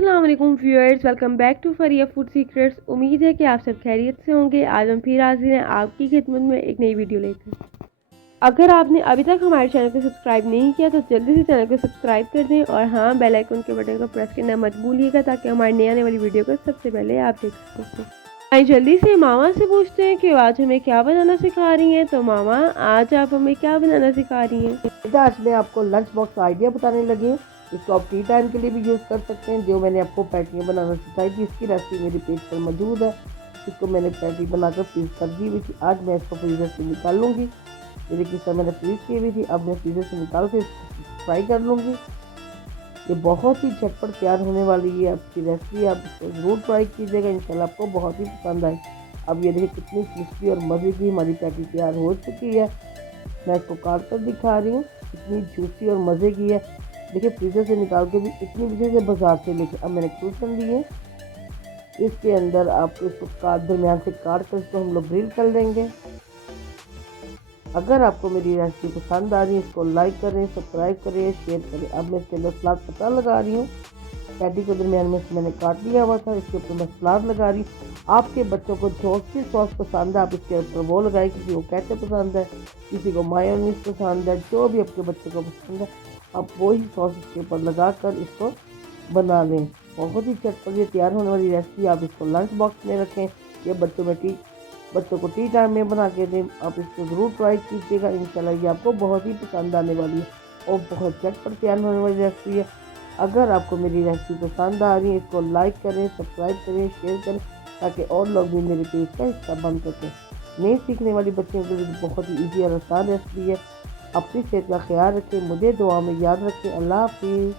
अस्सलाम वालेकुम viewers, welcome back to Fariya food secrets. उम्मीद है कि आप सब खैरियत से होंगे। आज हम फिर हाजिर हैं आपकी खिदमत में एक नई वीडियो लेकर। अगर आपने अभी तक हमारे चैनल को सब्सक्राइब नहीं किया तो जल्दी से चैनल को सब्सक्राइब कर दें और हाँ, बेल आइकन के बटन को प्रेस करना मत भूलिएगा ताकि हमारी नई आने वाली वीडियो को सबसे पहले आप देख सकें। आइए जल्दी से मामा से पूछते हैं कि आज हमें क्या बनाना सिखा रही हैं। तो मामा, आज आप हमें क्या बनाना सिखा रही हैं? बेटा, आज मैं आपको लंच बॉक्स आइडिया बताने लगी हूँ। इसको आप टी टाइम के लिए भी यूज़ कर सकते हैं। जो मैंने आपको पैटियाँ बनाना सिखाई थी, इसकी रेसिपी मेरे पेज पर मौजूद है। इसको मैंने पैटी बनाकर फ्रीज कर दी हुई थी। आज मैं इसको फ्रीज़र से निकाल लूँगी। ये देखिए, सर मैंने फ्रीज की हुई थी। अब मैं फ्रीज़र से निकाल के फ्राई कर लूँगी। ये बहुत ही झटपट तैयार होने वाली है आपकी रेसिपी। आप इसको ज़रूर ट्राई कीजिएगा, इंशाल्लाह आपको बहुत ही पसंद आए। अब ये देखिए कितनी क्रिस्पी और मज़े की हमारी पैटी तैयार हो चुकी है। मैं इसको काट कर दिखा रही हूँ, इतनी जूसी और मज़े की है। देखिए, फ्रीज़र से निकाल के भी इतनी वजह से बाजार से लेके अब मैंने क्रूसन लिए। इसके अंदर आपको इसको दरमियान से काट कर इसको हम लोग ग्रिल कर लेंगे। अगर आपको मेरी रेसिपी पसंद आ रही है, इसको लाइक करें, सब्सक्राइब करें, शेयर करें। अब मैं इसके अंदर सलाद पता लगा रही हूँ। पैटी को दरमियान में मैंने काट लिया हुआ था, इसके ऊपर मैं सलाद लगा रही हूँ। आपके बच्चों को जो सी सॉस पसंद है आप इसके ऊपर वो लगाएं। किसी को केचप पसंद है, किसी को मायोनीज पसंद है, जो भी आपके बच्चे को पसंद है आप वही सॉस इसके ऊपर लगा कर इसको बना लें। बहुत ही चटपट ये तैयार होने वाली रेसिपी। आप इसको लंच बॉक्स में रखें या बच्चों को टी टाइम में बना के दें। आप इसको ज़रूर ट्राई कीजिएगा, इंशाल्लाह ये आपको बहुत ही पसंद आने वाली है और बहुत झटपट तैयार होने वाली रेसिपी है। अगर आपको मेरी रेसिपी पसंद आ रही है, इसको लाइक करें, सब्सक्राइब करें, शेयर करें ताकि और लोग भी मेरे पेज का हिस्सा बन सकें। नए सीखने वाली बच्चों के लिए बहुत ही ईजी और आसान रेसिपी है। अपनी सेहत का ख्याल रखें, मुझे दुआ में याद रखें। अल्लाह हाफिज़।